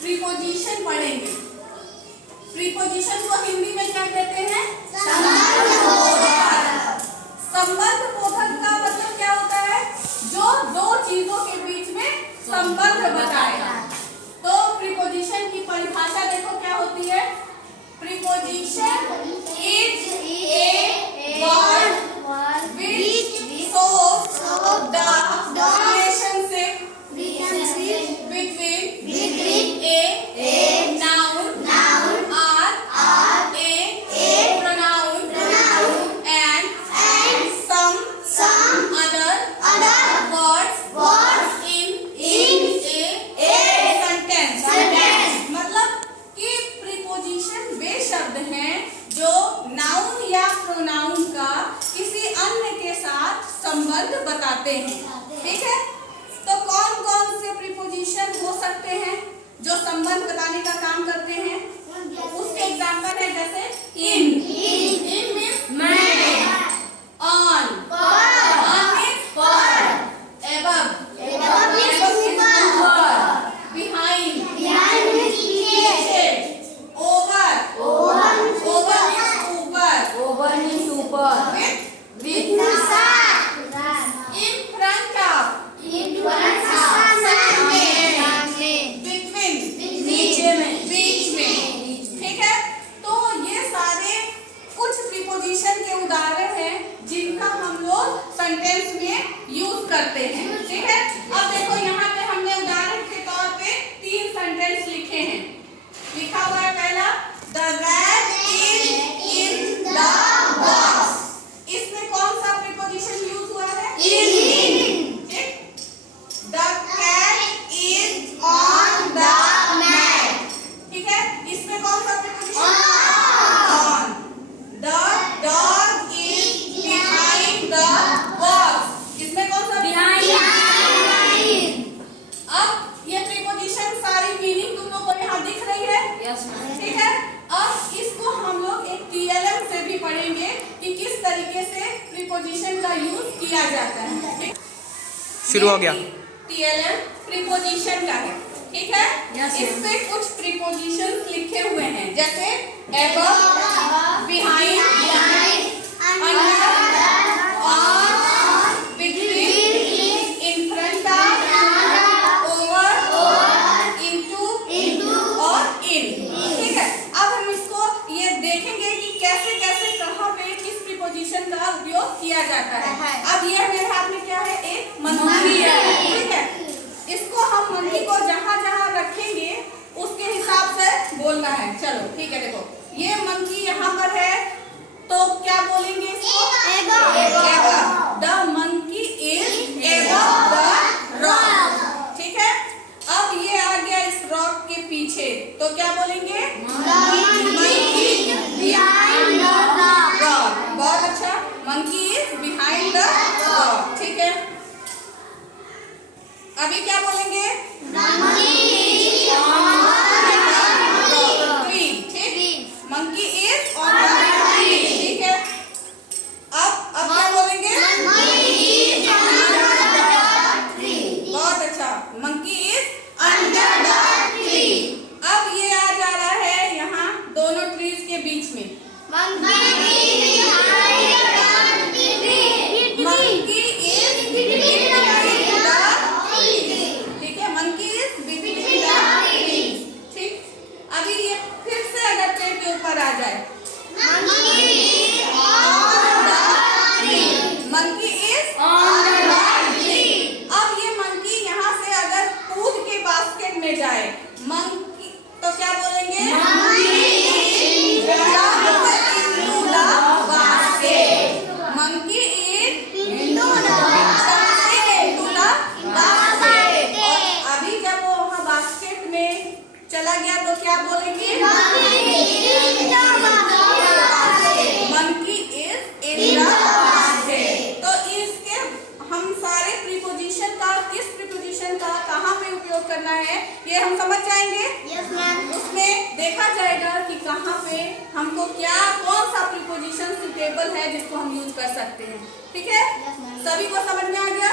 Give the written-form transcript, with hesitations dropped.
Preposition पढ़ेंगे। Preposition को हिंदी में क्या कहते हैं? संबंध बोधक का मतलब क्या होता है? जो दो चीजों के बीच में संबंध बताएगा। तो प्रीपोजिशन की परिभाषा देखो क्या होती है। Preposition is a word which shows the relationship between a noun or a pronoun and some other words in a sentence। मतलब कि प्रीपोजिशन वे शब्द हैं जो नाउन या प्रोनाउन का किसी अन्य के साथ संबंध बताते हैं। ठीक है, तो कौन कौन से प्रीपोजिशन हो सकते हैं जो संबंध बताने का काम करते हैं? उसके एग्जांपल है जैसे इन मींस मैं, ऑन मींस पर, above मींस ऊपर, behind मींस पीछे, over मींस ऊपर, with in front of, सामने, between बीच में। ठीक है, तो ये सारे कुछ प्रीपोजिशन के उदाहरण हैं जिनका हम लोग सेंटेंस में यूज करते हैं। ठीक है, अब देखो यहाँ पे हमने उदाहरण के तौर पे 3 सेंटेंस लिखे हैं। लिखा हुआ है पहला, the rat is in the box. इसमें कौन सा प्रीपोजिशन यूज हुआ है? The cat is on the mat। ठीक है, इसमें कौन सा preposition? On। The dog is behind the box। इसमें कौन सा? Behind। अब ये प्रीपोजिशन सारी मीनिंग तुम लोग को यहाँ दिख रही है? Yes, ठीक है, अब इसको हम लोग एक TLM से भी पढ़ेंगे कि किस तरीके से प्रीपोजिशन का यूज किया जाता है। शुरू हो गया। TLM प्रीपोजिशन का है। ठीक है, इस पे कुछ प्रीपोजिशंस लिखे हुए हैं जैसे above, behind, under, on, between, in front of, over, into और in। ठीक है, अब हम इसको ये देखेंगे कि कैसे कैसे कहाँ पे किस प्रीपोजिशन का उपयोग किया जाता है। अब ये मेरे हाथ में क्या है? एक मंकी है। ठीक है, इसको हम मंकी को जहाँ जहाँ रखेंगे उसके हिसाब से बोलना है। चलो ठीक है, देखो ये मंकी यहाँ पर है तो क्या बोलेंगे इसको? above। The monkey is above the rock। ठीक है, अब ये आ गया इस रॉक के पीछे तो क्या बोलेंगे? monkey behind the rock। बहुत अच्छा, monkey is behind the rock। ठीक है, अभी क्या बोलेंगे? Monkey is on the tree. ठीक है, अब क्या बोलेंगे? बहुत अच्छा, monkey is under the tree. अब ये आ जा रहा है यहाँ दोनों ट्रीज के बीच में। मंकी इज ठीक है, monkey is between the trees. ठीक, अभी ये फिर से अगर पेड़ के ऊपर आ जाए, monkey is on the tree. अब ये मंकी यहाँ से अगर कूद के बास्केट में जाए, मंकी तो क्या बोलेंगे? Monkey is into the basket। और अभी जब वो वहाँ बास्केट में चला गया तो क्या बोलेंगे? Monkey is in the basket. तो इसके हम सारे प्रीपोजिशन का किस प्रीपोजिशन का कहाँ पे उपयोग करना है ये हम समझ जाएंगे। उसमें देखा जाएगा कि कहाँ पे हमको क्या कौन सा प्रीपोजिशन सुटेबल है जिसको हम यूज कर सकते हैं। ठीक है, सभी को समझ में आ गया?